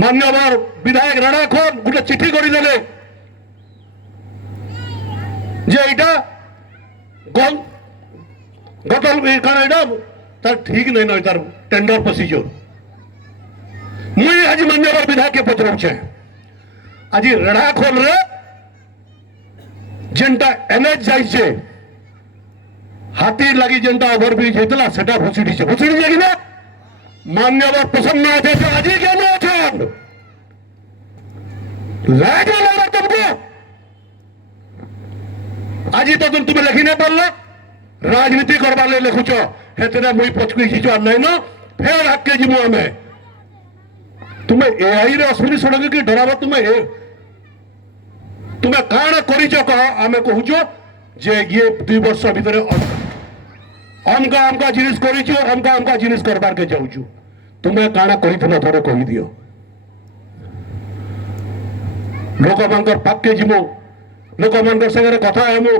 मान्यवर विधायक राणा खन गोटे चिठी करदेले जे एटा गत कारण एटा तार ठीक नहीं ना तार टेंडर प्रोसीजर मुई आज मान्यवर विधायक के पचरुचे आज रेढ़ा खोल रे जेनटा एनएच जाइछे हाथी लगी जेनटा ओवरब्रिज हेतला सेटा भुसिडी कि ना मान्यवर प्रसन्न আছে যে আজি কেন আছেন লাগে না तुमको আজি তো তুমি লিখি না পারলে राजनीति करवा ले लिखुच हेतने मुई पचकुई खींचो नहीं ना फेर हक जीमु आमे तुम्हें एआई रे अश्विनी षडंगी की डराव तुम्हें काण करिच कह आमे कहूचो जे ये 2 वर्ष भीतर अमका अमका जिनिस करिचो अमका अमका जिनिस करबार के जाउचु तुम्हें काण करिथिलो थोड़े कहि दियो लोक मानकर पाके जीमु लोक मानकर संगे कथा हेमु